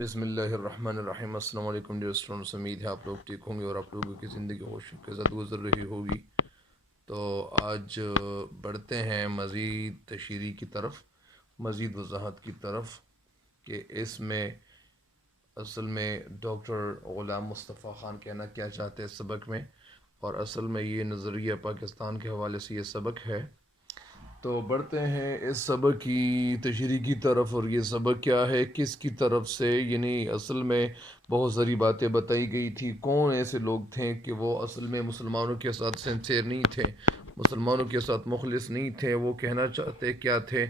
بسم اللہ الرحمن الرحیم۔ السلام علیکم ڈیئر اسٹوڈنٹس، امید ہے آپ لوگ ٹھیک ہوں گے اور آپ لوگوں کی زندگی خوش کے ساتھ گزر رہی ہوگی۔ تو آج بڑھتے ہیں مزید تشریح کی طرف، مزید وضاحت کی طرف کہ اس میں اصل میں ڈاکٹر غلام مصطفیٰ خان کہنا کیا چاہتے ہیں سبق میں، اور اصل میں یہ نظریہ پاکستان کے حوالے سے یہ سبق ہے۔ تو بڑھتے ہیں اس سبق کی تشریح کی طرف، اور یہ سبق کیا ہے، کس کی طرف سے، یعنی اصل میں بہت ساری باتیں بتائی گئی تھی۔ کون ایسے لوگ تھے کہ وہ اصل میں مسلمانوں کے ساتھ سنسیئر نہیں تھے، مسلمانوں کے ساتھ مخلص نہیں تھے، وہ کہنا چاہتے کیا تھے،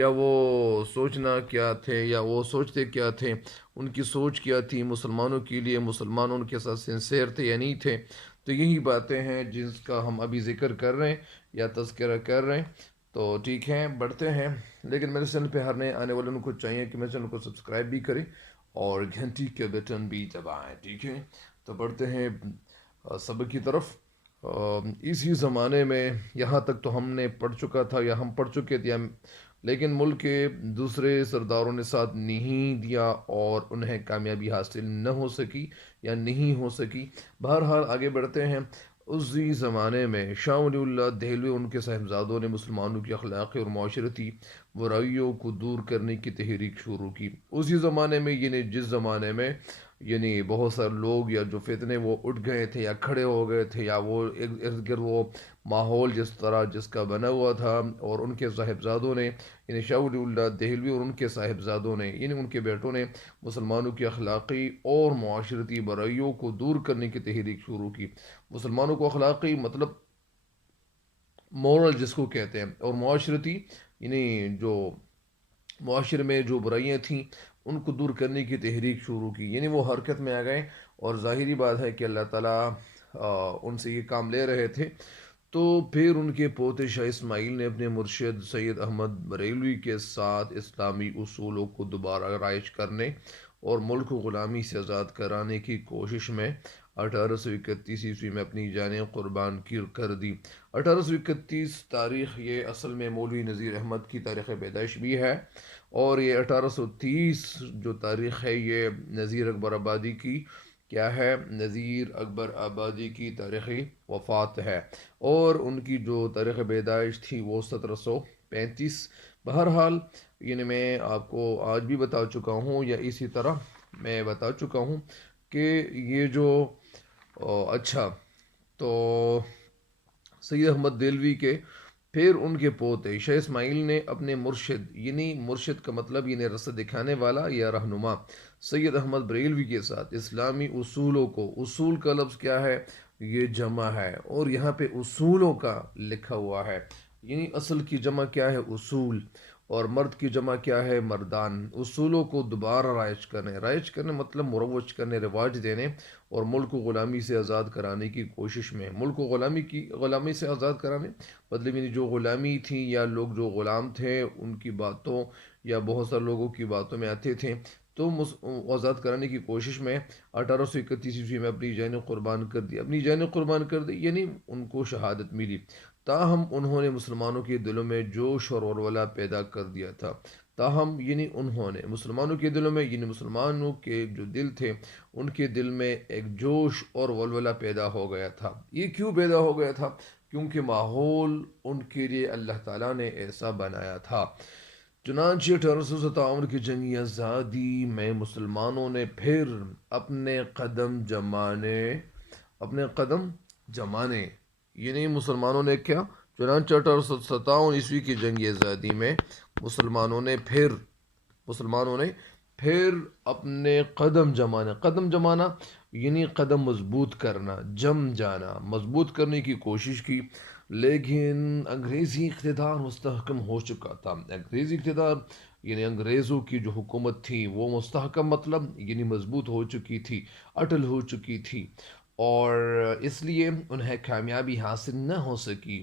یا وہ سوچنا کیا تھے، یا وہ سوچتے کیا تھے، ان کی سوچ کیا تھی مسلمانوں کے لیے، مسلمان ان کے ساتھ سنسیئر تھے یا نہیں تھے۔ تو یہی باتیں ہیں جس کا ہم ابھی ذکر کر رہے ہیں یا تذکرہ کر رہے ہیں۔ تو ٹھیک ہے، بڑھتے ہیں۔ لیکن میرے چینل پہ ہر نئے آنے والوں کو چاہیے کہ میرے چینل کو سبسکرائب بھی کریں اور گھنٹی کے بٹن بھی دبائیں، ٹھیک ہے۔ تو بڑھتے ہیں سبق کی طرف۔ اسی زمانے میں یہاں تک تو ہم نے پڑھ چکا تھا یا ہم پڑھ چکے تھے، لیکن ملک کے دوسرے سرداروں نے ساتھ نہیں دیا اور انہیں کامیابی حاصل نہ ہو سکی یا نہیں ہو سکی۔ بہرحال آگے بڑھتے ہیں۔ اسی زمانے میں شاہ ولی اللہ دہلوی اور ان کے صاحبزادوں نے مسلمانوں کی اخلاقی اور معاشرتی برائیوں کو دور کرنے کی تحریک شروع کی۔ اسی زمانے میں، یعنی جس زمانے میں بہت سارے لوگ یا جو فتنے وہ اٹھ گئے تھے یا کھڑے ہو گئے تھے، یا وہ ارد گرد وہ ماحول جس کا بنا ہوا تھا، اور ان کے صاحبزادوں نے، یعنی شاہ ولی اللہ دہلوی اور ان کے صاحبزادوں نے، یعنی ان کے بیٹوں نے مسلمانوں کی اخلاقی اور معاشرتی برائیوں کو دور کرنے کی تحریک شروع کی۔ مسلمانوں کو اخلاقی مطلب مورل جس کو کہتے ہیں، اور معاشرتی یعنی جو معاشرے میں جو برائیاں تھیں ان کو دور کرنے کی تحریک شروع کی، یعنی وہ حرکت میں آ گئے۔ اور ظاہری بات ہے کہ اللہ تعالیٰ ان سے یہ کام لے رہے تھے۔ تو پھر ان کے پوتے شاہ اسماعیل نے اپنے مرشد سید احمد بریلوی کے ساتھ اسلامی اصولوں کو دوبارہ رائج کرنے اور ملک کو غلامی سے آزاد کرانے کی کوشش میں 1831 میں اپنی جانیں قربان کر دی۔ 1831 تاریخ یہ اصل میں مولوی نذیر احمد کی تاریخ پیدائش بھی ہے، اور یہ 1830 جو تاریخ ہے یہ نذیر اکبر آبادی کی کیا ہے، نذیر اکبر آبادی کی تاریخی وفات ہے، اور ان کی جو تاریخ پیدائش تھی وہ 1735۔ بہرحال یعنی میں آپ کو آج بھی بتا چکا ہوں، یا اسی طرح میں بتا چکا ہوں کہ یہ جو اچھا تو سید احمد دہلوی کے پھر ان کے پوتے شاہ اسماعیل نے اپنے مرشد، یعنی مرشد کا مطلب یعنی رستہ دکھانے والا یا رہنما، سید احمد بریلوی کے ساتھ اسلامی اصولوں کو، اصول کا لفظ کیا ہے، یہ جمع ہے، اور یہاں پہ اصولوں کا لکھا ہوا ہے، یعنی اصل کی جمع کیا ہے، اصول، اور مرد کی جمع کیا ہے، مردان۔ اصولوں کو دوبارہ رائج کرنے مطلب مروج کرنے، رواج دینے، اور ملک کو غلامی سے آزاد کرانے کی کوشش میں، ملک کو غلامی سے آزاد کرانے مطلب یعنی جو غلامی تھی یا لوگ جو غلام تھے ان کی باتوں یا بہت سارے لوگوں کی باتوں میں آتے تھے، تو آزاد کرانے کی کوشش میں 1831 میں اپنی جانیں قربان کر دی، یعنی ان کو شہادت ملی۔ تاہم انہوں نے مسلمانوں کے دلوں میں جوش اور ولولہ پیدا کر دیا تھا۔ تاہم یعنی انہوں نے مسلمانوں کے دلوں میں، یعنی مسلمانوں کے جو دل تھے ان کے دل میں ایک جوش اور ولولہ پیدا ہو گیا تھا۔ یہ کیوں پیدا ہو گیا تھا؟ کیونکہ ماحول ان کے لیے اللہ تعالیٰ نے ایسا بنایا تھا۔ چنانچہ 1857 کی جنگ آزادی میں مسلمانوں نے پھر اپنے قدم جمانے، یعنی مسلمانوں نے کیا، چنانچہ 1857 کی جنگ آزادی میں مسلمانوں نے پھر اپنے قدم جمانا یعنی قدم مضبوط کرنا، جم جانا، مضبوط کرنے کی کوشش کی، لیکن انگریزی اقتدار مستحکم ہو چکا تھا۔ انگریزی اقتدار یعنی انگریزوں کی جو حکومت تھی وہ مستحکم مطلب یعنی مضبوط ہو چکی تھی، اٹل ہو چکی تھی، اور اس لیے انہیں کامیابی حاصل نہ ہو سکی۔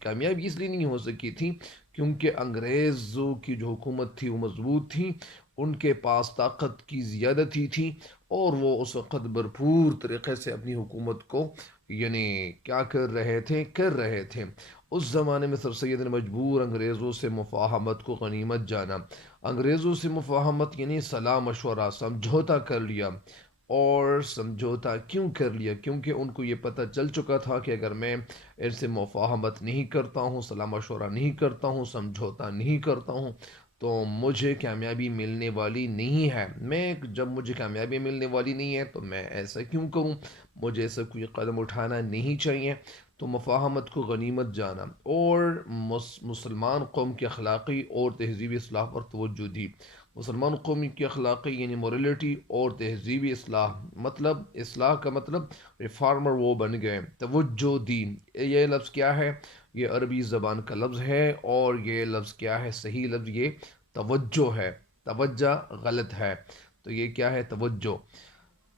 کامیابی اس لیے نہیں ہو سکی تھی کیونکہ انگریزوں کی جو حکومت تھی وہ مضبوط تھی، ان کے پاس طاقت کی زیادتی تھی، اور وہ اس وقت بھرپور طریقے سے اپنی حکومت کو یعنی کیا کر رہے تھے، اس زمانے میں سر سید نے مجبور انگریزوں سے مفاہمت کو غنیمت جانا، انگریزوں سے مفاہمت یعنی صلاح مشورہ سمجھوتا کر لیا۔ اور سمجھوتا کیوں کر لیا؟ کیونکہ ان کو یہ پتہ چل چکا تھا کہ اگر میں ان سے مفاہمت نہیں کرتا ہوں، صلاح مشورہ نہیں کرتا ہوں، سمجھوتا نہیں کرتا ہوں، تو مجھے کامیابی ملنے والی نہیں ہے۔ جب مجھے کامیابی ملنے والی نہیں ہے تو میں ایسا کیوں کروں؟ مجھے ایسا کوئی قدم اٹھانا نہیں چاہیے۔ تو مفاہمت کو غنیمت جانا اور مسلمان قوم کی اخلاقی اور تہذیبی اصلاح پر توجہ دی۔ مسلمان قوم کی اخلاقی یعنی مورلٹی اور تہذیبی اصلاح، مطلب اصلاح کا مطلب ریفارمر وہ بن گئے، توجہ دی۔ یہ لفظ کیا ہے؟ یہ عربی زبان کا لفظ ہے، اور یہ لفظ کیا ہے؟ صحیح لفظ یہ توجہ ہے، توجہ غلط ہے، تو یہ کیا ہے؟ توجہ۔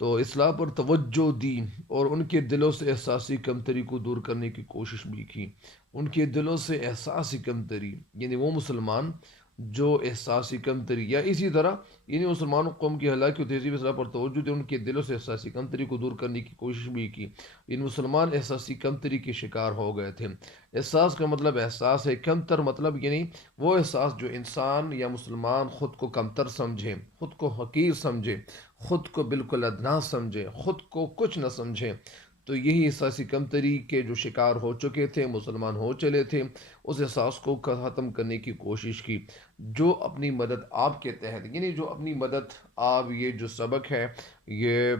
تو اصلاح پر توجہ دی اور ان کے دلوں سے احساسی کمتری کو دور کرنے کی کوشش بھی کی۔ ان کے دلوں سے احساسی کمتری یعنی وہ مسلمان جو احساسی کمتری، یا اسی طرح یعنی مسلمانوں قوم کی ہلاکی و تہذیب اصلاح پر توجہ دی، ان کے دلوں سے احساسی کمتری کو دور کرنے کی کوشش بھی کی۔ ان مسلمان احساسی کمتری کے شکار ہو گئے تھے۔ احساس کا مطلب احساس ہے، کمتر مطلب یعنی وہ احساس جو انسان یا مسلمان خود کو کمتر سمجھے، خود کو حقیر سمجھے، خود کو بالکل ادنا سمجھے، خود کو کچھ نہ سمجھے۔ تو یہی احساسی کمتری کے جو شکار ہو چکے تھے، مسلمان ہو چلے تھے، اس احساس کو ختم کرنے کی کوشش کی۔ جو اپنی مدد آپ کے تحت یعنی جو اپنی مدد آپ، یہ جو سبق ہے یہ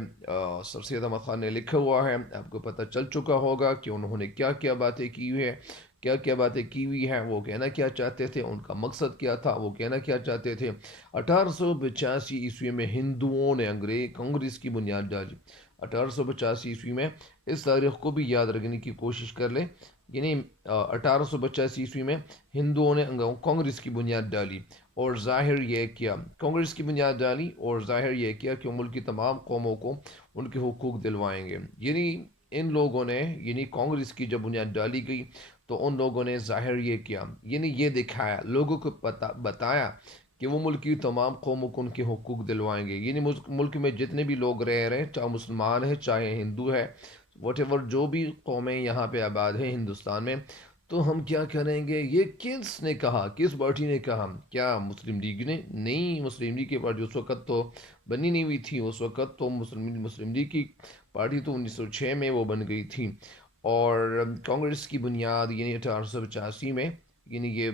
سر سید احمد خان نے لکھا ہوا ہے، آپ کو پتہ چل چکا ہوگا کہ انہوں نے کیا کیا باتیں کی ہوئی ہیں، کیا کیا باتیں کی ہوئی ہیں، وہ کہنا کیا چاہتے تھے، ان کا مقصد کیا تھا، وہ کہنا کیا چاہتے تھے۔ 1885 میں ہندوؤں نے کانگریس کی بنیاد ڈالی۔ 1885 میں، اس تاریخ کو بھی یاد رکھنے کی کوشش کر لیں، یعنی 1885 میں ہندوؤں نے کانگریس کی بنیاد ڈالی اور ظاہر یہ کیا، کانگریس کی بنیاد ڈالی اور ظاہر یہ کیا کہ ملک کی تمام قوموں کو ان کے حقوق دلوائیں گے۔ یعنی ان لوگوں نے، یعنی کانگریس کی جب بنیاد ڈالی گئی تو ان لوگوں نے ظاہر یہ کیا، یعنی یہ دکھایا، لوگوں کو بتایا کہ وہ ملک کی تمام قوموں کو ان کے حقوق دلوائیں گے۔ یعنی ملک میں جتنے بھی لوگ رہ رہے ہیں، چاہے مسلمان ہے چاہے ہندو ہے، واٹ ایور جو بھی قومیں یہاں پہ آباد ہیں ہندوستان میں، تو ہم کیا کریں گے؟ یہ کس نے کہا؟ کس پارٹی نے کہا؟ کیا مسلم لیگ نے؟ نہیں، مسلم لیگ کی پارٹی اس وقت تو بنی نہیں ہوئی تھی، اس وقت تو مسلم لیگ کی پارٹی تو 1906 میں وہ بن گئی تھی۔ اور کانگریس کی بنیاد یعنی 1885 میں، یعنی یہ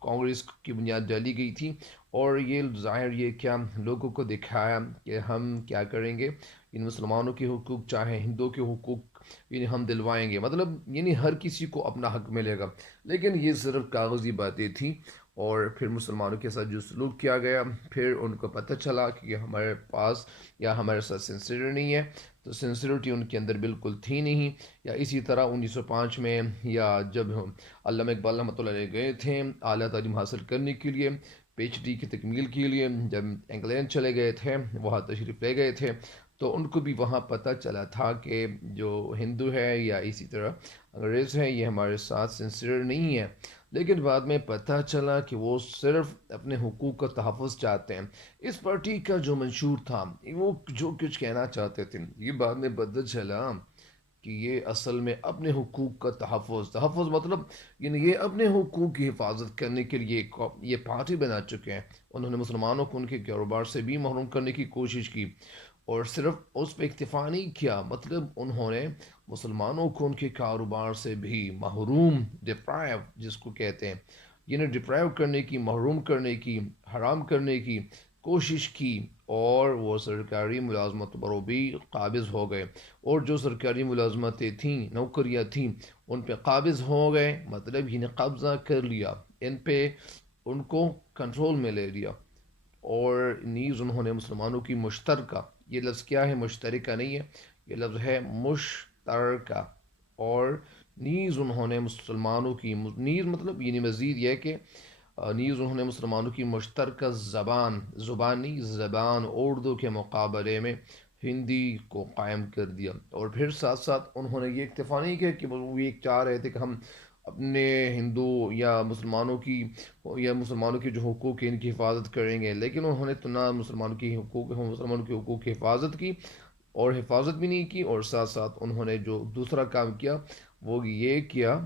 کانگریس کی بنیاد ڈالی گئی تھی، اور یہ ظاہر یہ کیا، لوگوں کو دکھایا کہ ہم کیا کریں گے، ان مسلمانوں کے حقوق چاہے ہندوؤں کے حقوق یعنی ہم دلوائیں گے، مطلب یعنی ہر کسی کو اپنا حق ملے گا۔ لیکن یہ صرف کاغذی باتیں تھیں، اور پھر مسلمانوں کے ساتھ جو سلوک کیا گیا، پھر ان کو پتہ چلا کہ ہمارے پاس یا ہمارے ساتھ سنسیئر نہیں ہے، تو سنسیئرٹی ان کے اندر بالکل تھی نہیں۔ یا اسی طرح 1905 میں، یا جب علامہ اقبال رحمۃ اللہ علیہ گئے تھے اعلیٰ تعلیم حاصل کرنے کے لیے، پی ایچ ڈی کی تکمیل کے لیے، جب انگلینڈ چلے گئے تھے، وہاں تشریف لے گئے تھے، تو ان کو بھی وہاں پتہ چلا تھا کہ جو ہندو ہے یا اسی طرح انگریز ہے، یہ ہمارے ساتھ سنسیئر نہیں ہے۔ لیکن بعد میں پتہ چلا کہ وہ صرف اپنے حقوق کا تحفظ چاہتے ہیں۔ اس پارٹی کا جو منشور تھا، وہ جو کچھ کہنا چاہتے تھے، یہ بعد میں پتہ چلا کہ یہ اصل میں اپنے حقوق کا تحفظ مطلب یعنی یہ اپنے حقوق کی حفاظت کرنے کے لیے یہ پارٹی بنا چکے ہیں۔ انہوں نے مسلمانوں کو ان کے کاروبار سے بھی محروم کرنے کی کوشش کی، اور صرف اس پہ اکتفا نہیں کیا، مطلب انہوں نے مسلمانوں کو ان کے کاروبار سے بھی محروم، ڈپرائیو جس کو کہتے ہیں، یعنی ڈپرائیو کرنے کی، محروم کرنے کی، حرام کرنے کی کوشش کی، اور وہ سرکاری ملازمت پر بھی قابض ہو گئے، اور جو سرکاری ملازمتیں تھیں، نوکریاں تھیں، ان پہ قابض ہو گئے، مطلب انہیں قبضہ کر لیا، ان پہ ان کو کنٹرول میں لے لیا۔ اور نیز انہوں نے مسلمانوں کی مشترکہ، یہ لفظ کیا ہے؟ مشترکہ نہیں ہے، یہ لفظ ہے مشترکہ، اور نیز انہوں نے مسلمانوں کی، نیز مطلب یعنی مزید یہ کہ نیز انہوں نے مسلمانوں کی مشترکہ زبان نہیں، زبان اردو کے مقابلے میں ہندی کو قائم کر دیا۔ اور پھر ساتھ ساتھ انہوں نے یہ اکتفا نہیں کیا کہ وہ یہ چاہ رہے تھے کہ ہم اپنے ہندو یا مسلمانوں کی جو حقوق ہیں ان کی حفاظت کریں گے، لیکن انہوں نے تو نہ مسلمانوں کی حقوق کی حفاظت کی، اور حفاظت بھی نہیں کی، اور ساتھ ساتھ انہوں نے جو دوسرا کام کیا وہ یہ کیا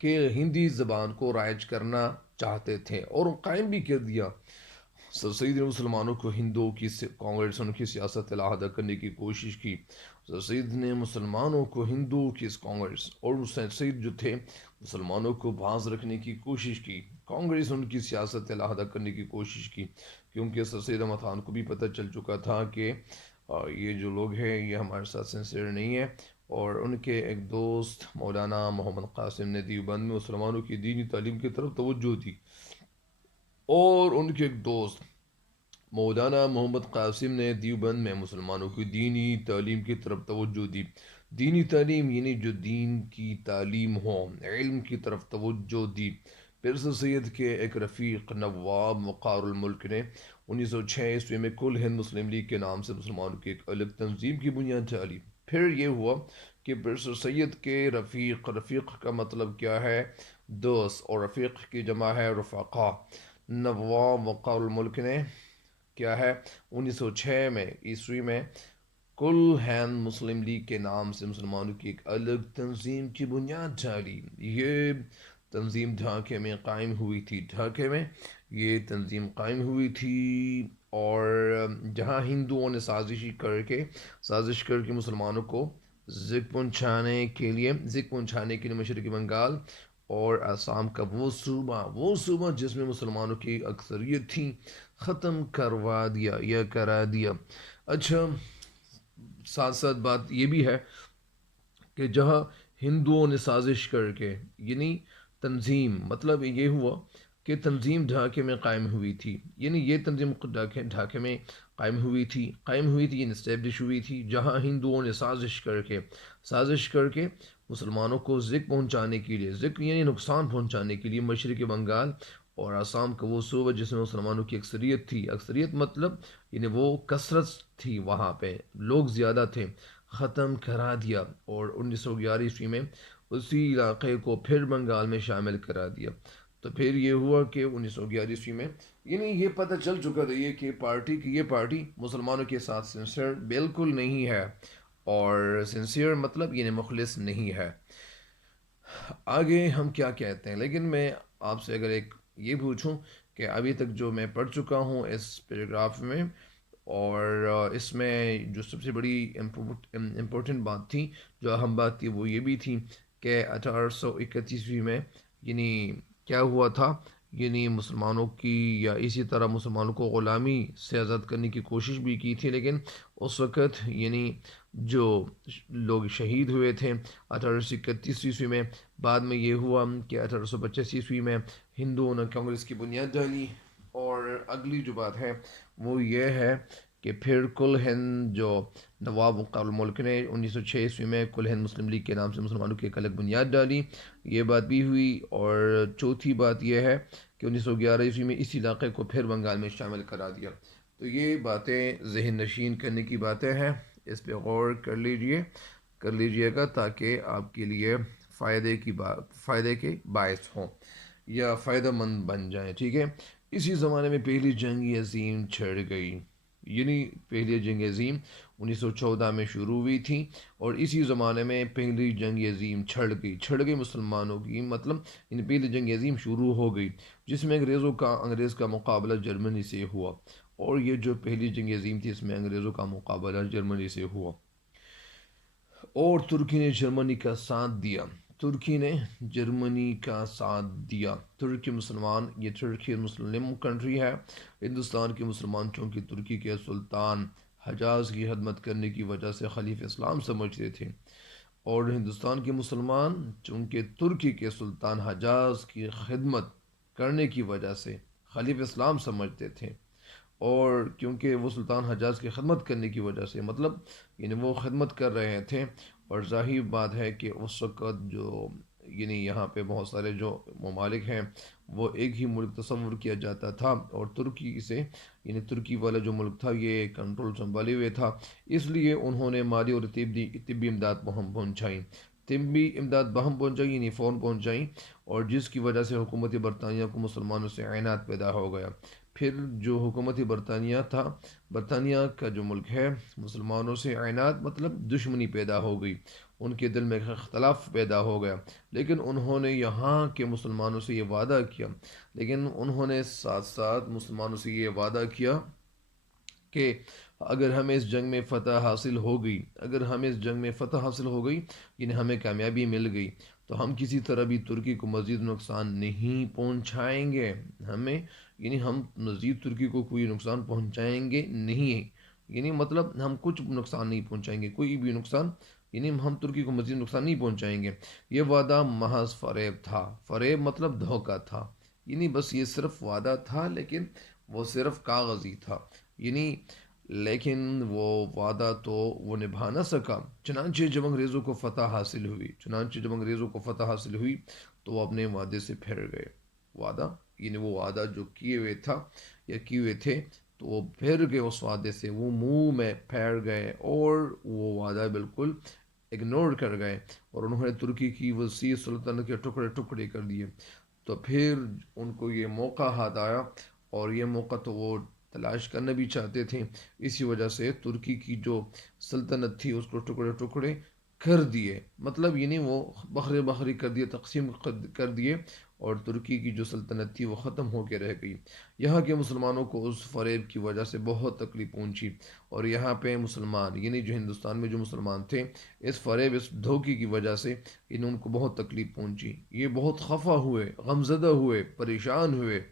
کہ ہندی زبان کو رائج کرنا چاہتے تھے اور قائم بھی کر دیا۔ سر سید نے مسلمانوں کو ہندوؤں کی کانگریس ان کی سیاست علیحدہ کرنے کی کوشش کی۔ سر سید نے مسلمانوں کو ہندوؤں کی اس کانگریس اور سر سید جو تھے مسلمانوں کو باز رکھنے کی کوشش کی۔ کانگریس ان کی سیاست علیحدہ کرنے کی کوشش کی، کیونکہ سر سید احمد خان کو بھی پتہ چل چکا تھا کہ یہ جو لوگ ہیں یہ ہمارے ساتھ سنسیئر نہیں ہے۔ اور ان کے ایک دوست مولانا محمد قاسم نے دیوبند میں مسلمانوں کی دینی تعلیم کی طرف توجہ دی، اور ان کے ایک دوست مولانا محمد قاسم نے دیوبند میں مسلمانوں کی دینی تعلیم کی طرف توجہ دی۔ دینی تعلیم یعنی جو دین کی تعلیم ہو، علم کی طرف توجہ دی۔ پھر سر سید کے ایک رفیق نواب وقار الملک نے 1906 میں کل ہند مسلم لیگ کے نام سے مسلمانوں کی ایک الگ تنظیم کی بنیاد ڈالی۔ پھر یہ ہوا کہ پھر سر سید کے رفیق کا مطلب کیا ہے؟ دوست، اور رفیق کی جمع ہے رفقا۔ نواب وقار الملک نے کیا ہے 1906 میں عیسوی میں کل ہند مسلم لیگ کے نام سے مسلمانوں کی ایک الگ تنظیم کی بنیاد ڈالی۔ یہ تنظیم ڈھاکے میں قائم ہوئی تھی، ڈھاکے میں یہ تنظیم قائم ہوئی تھی، اور جہاں ہندوؤں نے سازش کر کے مسلمانوں کو ذکر پہنچانے کے لیے مشرقی بنگال اور آسام کا وہ صوبہ جس میں مسلمانوں کی اکثریت تھی ختم کروا دیا۔ اچھا، ساتھ ساتھ بات یہ بھی ہے کہ جہاں ہندوؤں نے سازش کر کے، یعنی تنظیم، مطلب یہ ہوا کہ تنظیم ڈھاکے میں قائم ہوئی تھی، یعنی یہ تنظیم ڈھاکے میں قائم ہوئی تھی یعنی اسٹیبلش ہوئی تھی، جہاں ہندوؤں نے سازش کر کے مسلمانوں کو یعنی نقصان پہنچانے کے لیے مشرقی بنگال اور آسام کا وہ صوبہ جس میں مسلمانوں کی اکثریت تھی، اکثریت مطلب یعنی وہ کثرت تھی، وہاں پہ لوگ زیادہ تھے، ختم کرا دیا، اور 1911 عیسوی میں اسی علاقے کو پھر بنگال میں شامل کرا دیا۔ تو پھر یہ ہوا کہ 1911 عیسوی میں یعنی یہ پتہ چل چکا تھا یہ پارٹی مسلمانوں کے ساتھ سنسیئر بالکل نہیں ہے، اور سنسیئر مطلب یعنی مخلص نہیں ہے۔ آگے ہم کیا کہتے ہیں، لیکن میں آپ سے اگر ایک یہ پوچھوں کہ ابھی تک جو میں پڑھ چکا ہوں اس پیراگراف میں، اور اس میں جو سب سے بڑی امپورٹنٹ بات تھی، جو اہم بات تھی، وہ یہ بھی تھی کہ 1831 میں یعنی کیا ہوا تھا، یعنی مسلمانوں کی یا اسی طرح مسلمانوں کو غلامی سے آزاد کرنے کی کوشش بھی کی تھی، لیکن اس وقت یعنی جو لوگ شہید ہوئے تھے 1831 عیسوی میں، بعد میں یہ ہوا کہ 1825 عیسوی میں ہندوؤں نے کانگریس کی بنیاد ڈالی، اور اگلی جو بات ہے وہ یہ ہے کہ پھر کل ہند جو نواب وقار الملک نے 1906 عیسوی میں کل ہند مسلم لیگ کے نام سے مسلمانوں کی ایک الگ بنیاد ڈالی، یہ بات بھی ہوئی۔ اور چوتھی بات یہ ہے کہ 1911 عیسوی میں اس علاقے کو پھر بنگال میں شامل کرا دیا۔ تو یہ باتیں ذہن نشین کرنے کی باتیں ہیں، اس پہ غور کر لیجئے گا تاکہ آپ کے لیے فائدے کے باعث ہوں یا فائدہ مند بن جائیں، ٹھیک ہے۔ اسی زمانے میں پہلی جنگ عظیم چھڑ گئی، یعنی پہلی جنگ عظیم 1914 میں شروع ہوئی تھی، اور اسی زمانے میں پہلی جنگ عظیم چھڑ گئی مسلمانوں کی، مطلب یعنی پہلی جنگ عظیم شروع ہو گئی، جس میں انگریز کا مقابلہ جرمنی سے ہوا، اور یہ جو پہلی جنگ عظیم تھی اس میں انگریزوں کا مقابلہ جرمنی سے ہوا، اور ترکی نے جرمنی کا ساتھ دیا۔ ترکی مسلم کنٹری ہے۔ ہندوستان کے مسلمان چونکہ ترکی کے سلطان حجاز کی خدمت کرنے کی وجہ سے خلیفہ اسلام سمجھتے تھے، اور ہندوستان کے مسلمان چونکہ ترکی کے سلطان حجاز کی خدمت کرنے کی وجہ سے خلیفہ اسلام سمجھتے تھے، اور کیونکہ وہ سلطان حجاز کی خدمت کرنے کی وجہ سے مطلب یعنی وہ خدمت کر رہے تھے، اور ظاہر بات ہے کہ اس وقت جو یعنی یہاں پہ بہت سارے جو ممالک ہیں وہ ایک ہی ملک تصور کیا جاتا تھا، اور ترکی والا جو ملک تھا یہ کنٹرول سنبھالے ہوئے تھا، اس لیے انہوں نے مالی اور طبی امداد بہم پہنچائی یعنی فون پہنچائی، اور جس کی وجہ سے حکومت برطانیہ کو مسلمانوں سے اعنات پیدا ہو گیا۔ پھر جو حکومت برطانیہ کا جو ملک ہے مسلمانوں سے اعنات مطلب دشمنی پیدا ہو گئی، ان کے دل میں ایک اختلاف پیدا ہو گیا، لیکن انہوں نے یہاں کے مسلمانوں سے یہ وعدہ کیا، لیکن انہوں نے ساتھ ساتھ مسلمانوں سے یہ وعدہ کیا کہ اگر ہمیں اس جنگ میں فتح حاصل ہو گئی، اگر ہمیں اس جنگ میں فتح حاصل ہو گئی، یعنی ہمیں کامیابی مل گئی، تو ہم کسی طرح بھی ترکی کو مزید نقصان نہیں پہنچائیں گے، ہمیں یعنی ہم مزید ترکی کو کوئی نقصان پہنچائیں گے نہیں، یعنی مطلب ہم کچھ نقصان نہیں پہنچائیں گے، کوئی بھی نقصان، یعنی ہم ترکی کو مزید نقصان نہیں پہنچائیں گے۔ یہ وعدہ محض فریب تھا، فریب مطلب دھوکہ تھا، یعنی بس یہ صرف وعدہ تھا، لیکن وہ صرف کاغذی تھا، یعنی لیکن وہ وعدہ تو وہ نبھا نہ سکا۔ چنانچہ جب انگریزوں کو فتح حاصل ہوئی، چنانچہ جب انگریزوں کو فتح حاصل ہوئی تو وہ اپنے وعدے سے پھر گئے، وعدہ یعنی وہ وعدہ جو کیے ہوئے تھا یا کیے ہوئے تھے تو وہ پھر گئے اس وعدے سے، وہ منہ میں پھیر گئے اور وہ وعدہ بالکل اگنور کر گئے، اور انہوں نے ترکی کی وسیع سلطنت کے ٹکڑے ٹکڑے کر دیے۔ تو پھر ان کو یہ موقع ہاتھ آیا، اور یہ موقع تو وہ تلاش کرنا بھی چاہتے تھے، اسی وجہ سے ترکی کی جو سلطنت تھی اس کو ٹکڑے ٹکڑے کر دیے، مطلب یعنی وہ بکھرے بکھری کر دیے، تقسیم کر دیے، اور ترکی کی جو سلطنت تھی وہ ختم ہو کے رہ گئی۔ یہاں کے مسلمانوں کو اس فریب کی وجہ سے بہت تکلیف پہنچی، اور یہاں پہ مسلمان یعنی جو ہندوستان میں جو مسلمان تھے، اس فریب، اس دھوکے کی وجہ سے ان کو بہت تکلیف پہنچی، یہ بہت خفا ہوئے، غمزدہ ہوئے، پریشان ہوئے،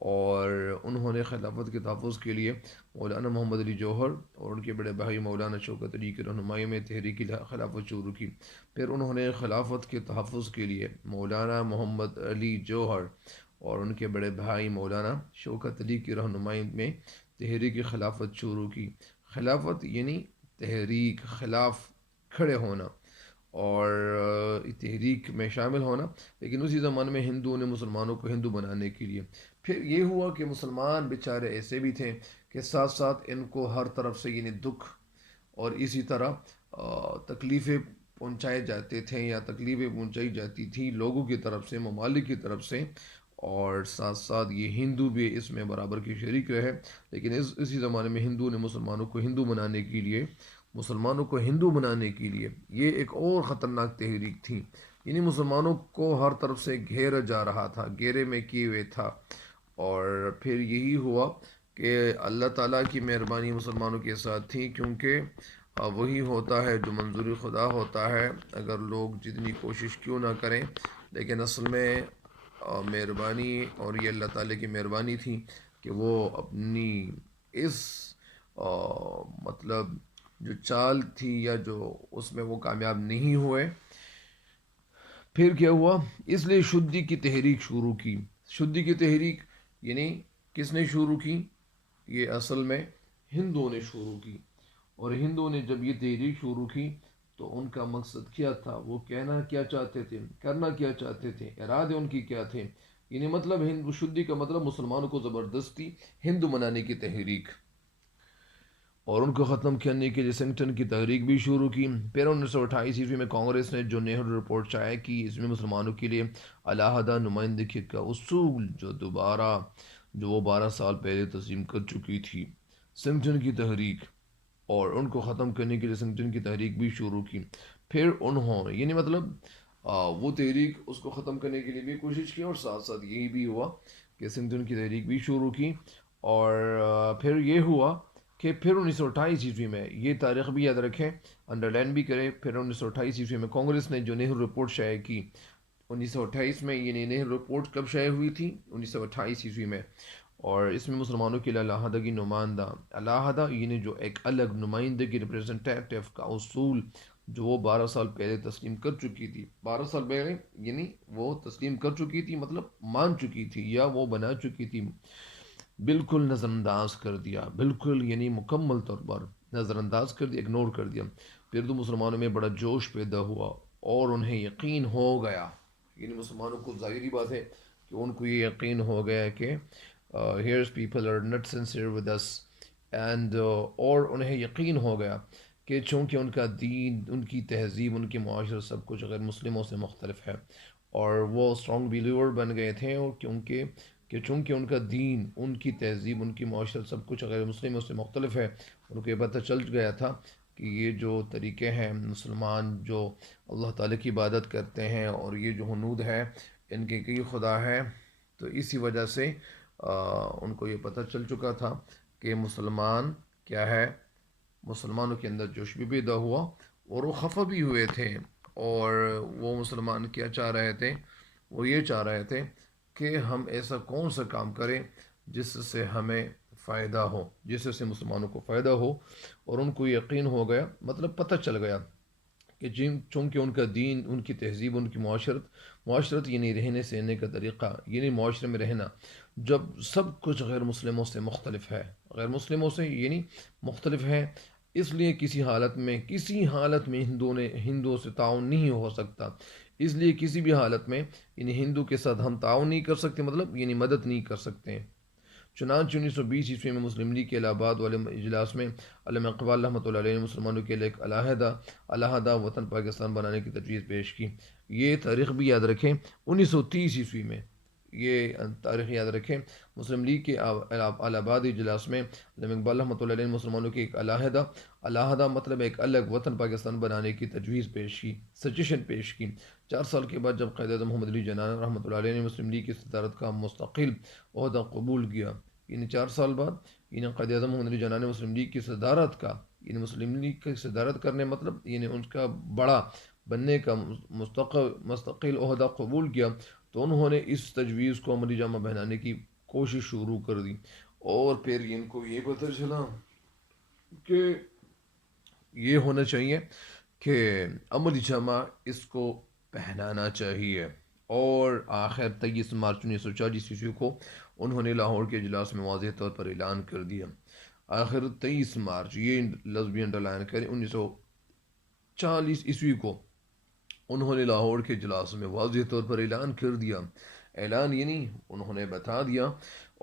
اور انہوں نے خلافت کے تحفظ کے لیے مولانا محمد علی جوہر اور ان کے بڑے بھائی مولانا شوکت علی کی رہنمائی میں تحریک خلافت شروع کی۔ پھر انہوں نے خلافت کے تحفظ کے لیے مولانا محمد علی جوہر اور ان کے بڑے بھائی مولانا شوکت علی کی رہنمائی میں تحریک خلافت شروع کی۔ خلافت یعنی تحریک، خلاف کھڑے ہونا، اور تحریک میں شامل ہونا، لیکن اسی زمانے میں ہندوؤں نے مسلمانوں کو ہندو بنانے کے لیے، پھر یہ ہوا کہ مسلمان بیچارے ایسے بھی تھے کہ ساتھ ساتھ ان کو ہر طرف سے یعنی دکھ اور اسی طرح تکلیفیں پہنچائے جاتے تھے، یا تکلیفیں پہنچائی جاتی تھی لوگوں کی طرف سے، ممالک کی طرف سے، اور ساتھ ساتھ یہ ہندو بھی اس میں برابر کے شریک رہے، لیکن اسی زمانے میں ہندو نے مسلمانوں کو ہندو بنانے کے لیے، مسلمانوں کو ہندو بنانے کے لیے، یہ ایک اور خطرناک تحریک تھی، یعنی مسلمانوں کو ہر طرف سے گھیرا جا رہا تھا، گھیرے میں کیے ہوئے تھا، اور پھر یہی ہوا کہ اللہ تعالیٰ کی مہربانی مسلمانوں کے ساتھ تھی، کیونکہ وہی ہوتا ہے جو منظور خدا ہوتا ہے، اگر لوگ جتنی کوشش کیوں نہ کریں، لیکن اصل میں مہربانی، اور یہ اللہ تعالیٰ کی مہربانی تھی کہ وہ اپنی اس مطلب جو چال تھی یا جو اس میں وہ کامیاب نہیں ہوئے۔ پھر کیا ہوا؟ اس لیے شدی کی تحریک شروع کی۔ شدی کی تحریک یعنی کس نے شروع کی؟ یہ اصل میں ہندوؤں نے شروع کی، اور ہندوؤں نے جب یہ تحریک شروع کی تو ان کا مقصد کیا تھا، وہ کہنا کیا چاہتے تھے، کرنا کیا چاہتے تھے، ارادے ان کی کیا تھے، یعنی مطلب ہندو شدی کا مطلب مسلمانوں کو زبردستی ہندو بنانے کی تحریک، اور ان کو ختم کرنے کے لیے سنگٹن کی تحریک بھی شروع کی۔ پھر 1928 میں کانگریس نے جو نہرو رپورٹ شائع کی، اس میں مسلمانوں کے لیے علیحدہ نمائندگی کا اصول جو وہ 12 سال پہلے تسلیم کر چکی تھی، سنگٹن کی تحریک، اور ان کو ختم کرنے کے لیے سنگٹن کی تحریک بھی شروع کی۔ پھر انہوں نے یعنی مطلب وہ تحریک اس کو ختم کرنے کے لیے بھی کوشش کی، اور ساتھ ساتھ یہی بھی ہوا کہ سنگٹن کی تحریک بھی شروع کی، اور پھر یہ ہوا کہ پھر 1928 میں، یہ تاریخ بھی یاد رکھیں، انڈر لائن بھی کریں، پھر 1928 میں کانگریس نے جو نہرو رپورٹ شائع کی، 1928 میں، یعنی نہرو رپورٹ کب شائع ہوئی تھی؟ 1928 میں، اور اس میں مسلمانوں کے لیے علیحدگی نمائندہ، علیحدہ یعنی جو ایک الگ نمائندگی، ریپریزنٹیٹیو کا اصول، جو وہ 12 سال پہلے تسلیم کر چکی تھی، 12 سال پہلے یعنی وہ تسلیم کر چکی تھی، مطلب مان چکی تھی یا وہ بنا چکی تھی، بالکل نظر انداز کر دیا، بالکل یعنی مکمل طور پر نظر انداز کر دیا، اگنور کر دیا۔ پھر تو مسلمانوں میں بڑا جوش پیدا ہوا، اور انہیں یقین ہو گیا، یعنی مسلمانوں کو ظاہری بات ہے کہ ان کو یہ یقین ہو گیا کہ here's people are not sincere with us, and اور انہیں یقین ہو گیا کہ چونکہ ان کا دین، ان کی تہذیب، ان کی معاشرت سب کچھ غیر مسلموں سے مختلف ہے، اور وہ اسٹرانگ بیلیور بن گئے تھے، اور چونکہ ان کا دین، ان کی تہذیب، ان کی معاشرت سب کچھ غیر مسلموں سے مختلف ہے، ان کو یہ پتہ چل گیا تھا کہ یہ جو طریقے ہیں مسلمان جو اللہ تعالیٰ کی عبادت کرتے ہیں اور یہ جو ہنود ہے ان کے کئی خدا ہے، تو اسی وجہ سے ان کو یہ پتہ چل چکا تھا کہ مسلمان کیا ہے، مسلمانوں کے اندر جوش بھی پیدا ہوا اور وہ خفا بھی ہوئے تھے، اور وہ مسلمان کیا چاہ رہے تھے، وہ یہ چاہ رہے تھے کہ ہم ایسا کون سا کام کریں جس سے ہمیں فائدہ ہو، جس سے مسلمانوں کو فائدہ ہو، اور ان کو یقین ہو گیا، مطلب پتہ چل گیا کہ چونکہ ان کا دین، ان کی تہذیب، ان کی معاشرت یعنی رہنے سہنے کا طریقہ، یعنی معاشرے میں رہنا جب سب کچھ غیر مسلموں سے مختلف ہے، غیر مسلموں سے یعنی مختلف ہے، اس لیے کسی حالت میں ہندوؤں سے تعاون نہیں ہو سکتا، اس لیے کسی بھی حالت میں یعنی ہندو کے ساتھ ہم تعاون نہیں کر سکتے، مطلب یعنی مدد نہیں کر سکتے۔ چنانچہ 1920 میں مسلم لیگ کے الہ آباد والے اجلاس میں علامہ اقبال رحمۃ اللہ علیہ نے مسلمانوں کے لیے ایک علیحدہ وطن پاکستان بنانے کی تجویز پیش کی۔ یہ تاریخ بھی یاد رکھیں، 1930 میں، یہ تاریخ یاد رکھیں، مسلم لیگ کے الہ آباد اجلاس میں علامہ اقبال رحمۃ اللہ علیہ نے مسلمانوں کی ایک علیحدہ مطلب ایک الگ وطن پاکستان بنانے کی تجویز پیش کی، سجیشن پیش کی۔ 4 سال کے بعد جب قائد اعظم محمد علی جناح رحمۃ اللہ علیہ نے مسلم لیگ کی صدارت کا مستقل عہدہ قبول کیا، یعنی 4 سال بعد یعنی قائد اعظم محمد علی جناح نے مسلم لیگ کی صدارت کا، یعنی مسلم لیگ کی صدارت کرنے مطلب یعنی ان کا بڑا بننے کا مستقل عہدہ قبول کیا، تو انہوں نے اس تجویز کو عملی جامہ پہنانے کی کوشش شروع کر دی، اور پھر ان کو یہ پتہ چلا کہ یہ ہونا چاہیے کہ عملی جامہ اس کو پہنانا چاہیے، اور آخر 23 مارچ 1940 کو انہوں نے لاہور کے اجلاس میں واضح طور پر اعلان کر دیا۔ آخر 23 مارچ، یہ لفظ بھی انڈرلائن کریں، 1940 کو انہوں نے لاہور کے اجلاس میں واضح طور پر اعلان کر دیا، اعلان یعنی انہوں نے بتا دیا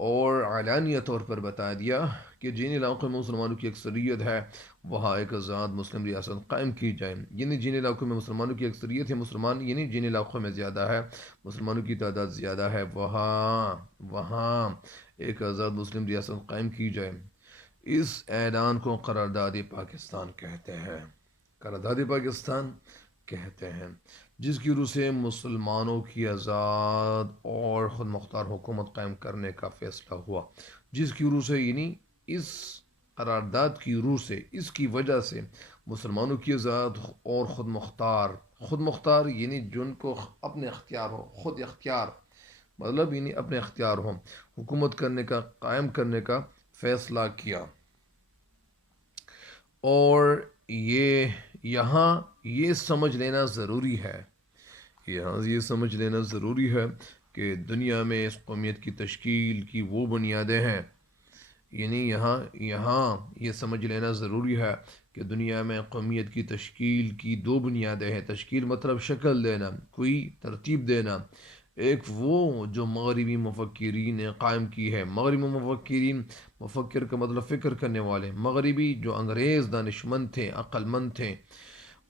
اور اعلانیہ طور پر بتا دیا کہ جن علاقوں میں مسلمانوں کی اکثریت ہے وہاں ایک آزاد مسلم ریاست قائم کی جائے، یعنی جن علاقوں میں مسلمانوں کی اکثریت ہے، مسلمان یعنی جن علاقوں میں زیادہ ہے، مسلمانوں کی تعداد زیادہ ہے، وہاں ایک آزاد مسلم ریاست قائم کی جائے۔ اس اعلان کو قرارداد پاکستان کہتے ہیں، قرارداد پاکستان کہتے ہیں، جس کی روح سے مسلمانوں کی آزاد اور خود مختار حکومت قائم کرنے کا فیصلہ ہوا، جس کی روح سے یعنی اس قرارداد کی روح سے، اس کی وجہ سے مسلمانوں کی آزاد اور خود مختار یعنی جن کو اپنے اختیار ہو، خود اختیار مطلب یعنی اپنے اختیار ہو، حکومت کرنے کا، قائم کرنے کا فیصلہ کیا۔ اور یہاں یہ سمجھ لینا ضروری ہے، کہ دنیا میں اس قومیت کی تشکیل کی وہ بنیادیں ہیں، یعنی یہاں یہ سمجھ لینا ضروری ہے کہ دنیا میں قومیت کی تشکیل کی 2 بنیادیں ہیں۔ تشکیل مطلب شکل دینا، کوئی ترتیب دینا، ایک وہ جو مغربی مفکرین نے قائم کی ہے، مغربی مفکرین، مفکر کا مطلب فکر کرنے والے، مغربی جو انگریز دانشمند تھے، عقل مند تھے،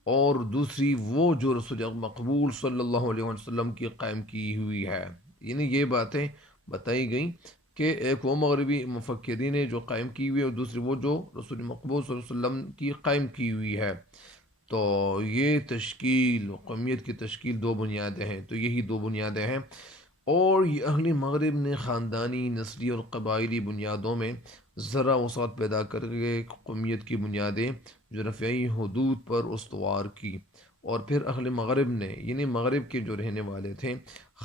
اور دوسری وہ جو رسول مقبول صلی اللہ علیہ وسلم کی قائم کی ہوئی ہے، یعنی یہ باتیں بتائی گئیں کہ ایک وہ مغربی مفکرین نے جو قائم کی ہوئی ہے، اور دوسری وہ جو رسول مقبول صلی اللہ علیہ وسلم کی قائم کی ہوئی ہے۔ تو یہ تشکیل، قومیت کی تشکیل 2 بنیادیں ہیں، تو یہی 2 بنیادیں ہیں، اور یہ اہل مغرب نے خاندانی، نسلی اور قبائلی بنیادوں میں ذرا وسعت پیدا کر کے قومیت کی بنیادیں جو رفعی حدود پر استوار کی، اور پھر اہل مغرب نے یعنی مغرب کے جو رہنے والے تھے،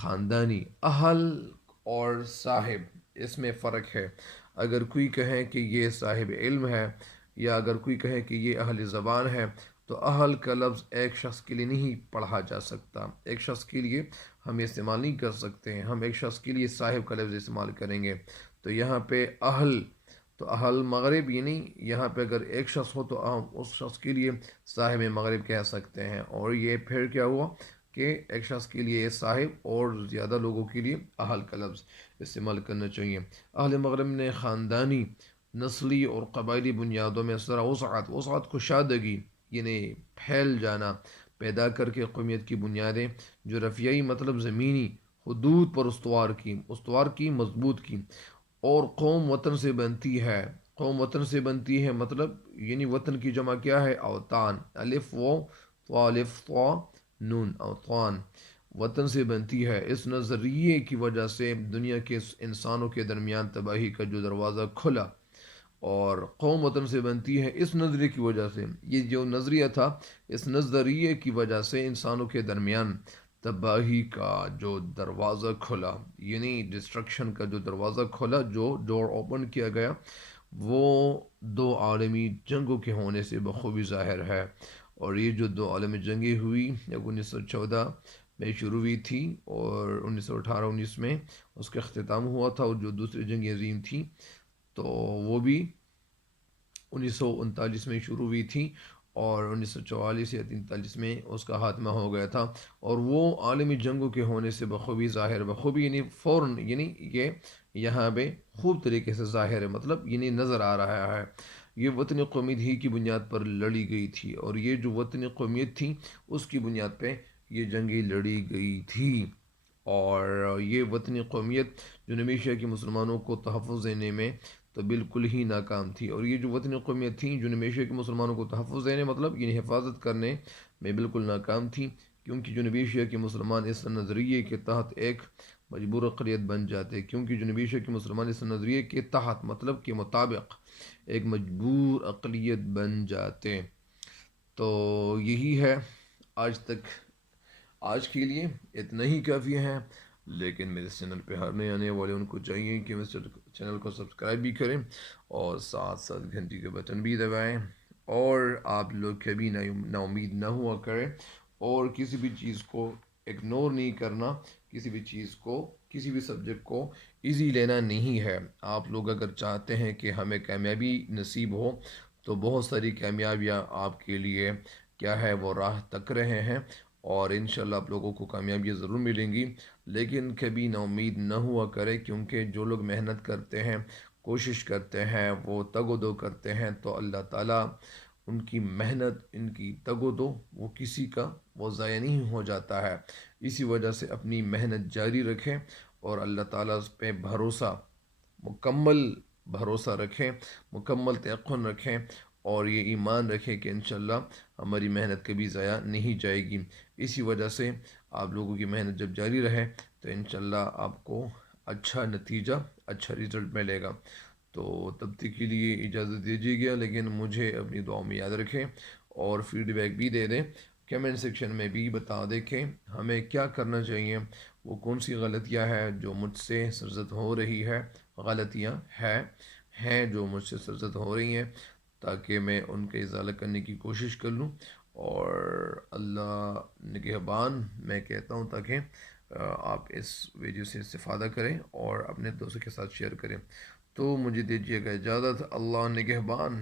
خاندانی، اہل اور صاحب، اس میں فرق ہے۔ اگر کوئی کہے کہ یہ صاحب علم ہے، یا اگر کوئی کہے کہ یہ اہل زبان ہے، تو اہل کا لفظ ایک شخص کے لیے نہیں پڑھا جا سکتا، ایک شخص کے لیے ہم استعمال نہیں کر سکتے ہیں، ہم ایک شخص کے لیے صاحب کا لفظ استعمال کریں گے۔ تو یہاں پہ اہل مغرب یعنی یہاں پہ اگر ایک شخص ہو تو ہم اس شخص کے لیے صاحب مغرب کہہ سکتے ہیں، اور یہ پھر کیا ہوا کہ ایک شخص کے لیے صاحب اور زیادہ لوگوں کے لیے اہل کا لفظ استعمال کرنا چاہیے۔ اہل مغرب نے خاندانی، نسلی اور قبائلی بنیادوں میں ذرا وسعت کشادگی یعنی پھیل جانا پیدا کر کے قومیت کی بنیادیں جو رفیعی مطلب زمینی حدود پر استوار کی، مضبوط کی، اور قوم وطن سے بنتی ہے، قوم وطن سے بنتی ہے، مطلب یعنی وطن کی جمع کیا ہے؟ اوطان، الف و طا الف طا نون، اوطان وطن سے بنتی ہے۔ اس نظریے کی وجہ سے دنیا کے انسانوں کے درمیان تباہی کا جو دروازہ کھلا، اور قوم وطن سے بنتی ہے اس نظریے کی وجہ سے، یہ جو نظریہ تھا اس نظریے کی وجہ سے انسانوں کے درمیان تباہی کا جو دروازہ کھلا، یعنی ڈسٹرکشن کا جو دروازہ کھلا، جو ڈور اوپن کیا گیا، وہ دو عالمی جنگوں کے ہونے سے بخوبی ظاہر ہے۔ اور یہ جو دو عالمی جنگیں ہوئی، ایک 1914 میں شروع ہوئی تھی اور 1918-19 میں اس کا اختتام ہوا تھا، اور جو دوسری جنگ عظیم تھی تو وہ بھی 1939 میں شروع ہوئی تھی اور 1944 یا 43 میں اس کا خاتمہ ہو گیا تھا۔ اور وہ عالمی جنگوں کے ہونے سے بخوبی ظاہر، بخوبی یعنی فوراً، یعنی یہ یہاں پہ خوب طریقے سے ظاہر ہے، مطلب یعنی نظر آ رہا ہے۔ یہ وطنی قومیت ہی کی بنیاد پر لڑی گئی تھی، اور یہ جو وطنی قومیت تھی اس کی بنیاد پہ یہ جنگیں لڑی گئی تھی۔ اور یہ وطنی قومیت جنوبی ایشیا کے مسلمانوں کو تحفظ دینے میں تو بالکل ہی ناکام تھی، اور یہ جو وطنی قومیت تھیں جنوبی ایشیا کے مسلمانوں کو تحفظ دینے، مطلب یعنی حفاظت کرنے میں بالکل ناکام تھیں، کیونکہ جنوبی ایشیا کے مسلمان اس نظریے کے تحت ایک مجبور اقلیت بن جاتے، کیونکہ جنوبی ایشیا کے مسلمان اس نظریے کے تحت، مطلب کے مطابق ایک مجبور اقلیت بن جاتے۔ تو یہی ہے آج تک، آج کے لیے اتنا ہی کافی ہے۔ لیکن میرے چینل پہ ہر نئے آنے والے ان کو چاہیے کہ اس چینل کو سبسکرائب بھی کریں اور ساتھ ساتھ گھنٹی کے بٹن بھی دبائیں، اور آپ لوگ کبھی نا امید نہ ہوا کریں، اور کسی بھی چیز کو اگنور نہیں کرنا، کسی بھی چیز کو، کسی بھی سبجیکٹ کو ایزی لینا نہیں ہے۔ آپ لوگ اگر چاہتے ہیں کہ ہمیں کامیابی نصیب ہو تو بہت ساری کامیابیاں آپ کے لیے کیا ہے وہ راہ تک رہے ہیں، اور انشاءاللہ آپ لوگوں کو کامیابی ضرور ملیں گی۔ لیکن کبھی نا امید نہ ہوا کرے، کیونکہ جو لوگ محنت کرتے ہیں، کوشش کرتے ہیں، وہ تگ و دو کرتے ہیں، تو اللہ تعالیٰ ان کی محنت، ان کی تگ و دو، وہ کسی کا وہ ضائع نہیں ہو جاتا ہے۔ اسی وجہ سے اپنی محنت جاری رکھیں اور اللہ تعالیٰ پہ بھروسہ، مکمل بھروسہ رکھیں، مکمل یقین رکھیں، اور یہ ایمان رکھیں کہ انشاءاللہ ہماری محنت کبھی ضائع نہیں جائے گی۔ اسی وجہ سے آپ لوگوں کی محنت جب جاری رہے تو انشاءاللہ آپ کو اچھا نتیجہ، اچھا رزلٹ ملے گا۔ تو تب تک کے لیے اجازت دیجیے گا، لیکن مجھے اپنی دعاؤں میں یاد رکھیں اور فیڈ بیک بھی دے دیں، کمنٹ سیکشن میں بھی بتا دیں کہ ہمیں کیا کرنا چاہیے، وہ کون سی غلطیاں ہیں جو مجھ سے سرزد ہو رہی ہے، غلطیاں ہیں جو مجھ سے سرزد ہو رہی ہیں، تاکہ میں ان کا ازالہ کرنے کی کوشش کر لوں۔ اور اللہ نگہبان میں کہتا ہوں، تاکہ آپ اس ویڈیو سے استفادہ کریں اور اپنے دوستوں کے ساتھ شیئر کریں۔ تو مجھے دیجیے گا اجازت، اللہ نگہبان۔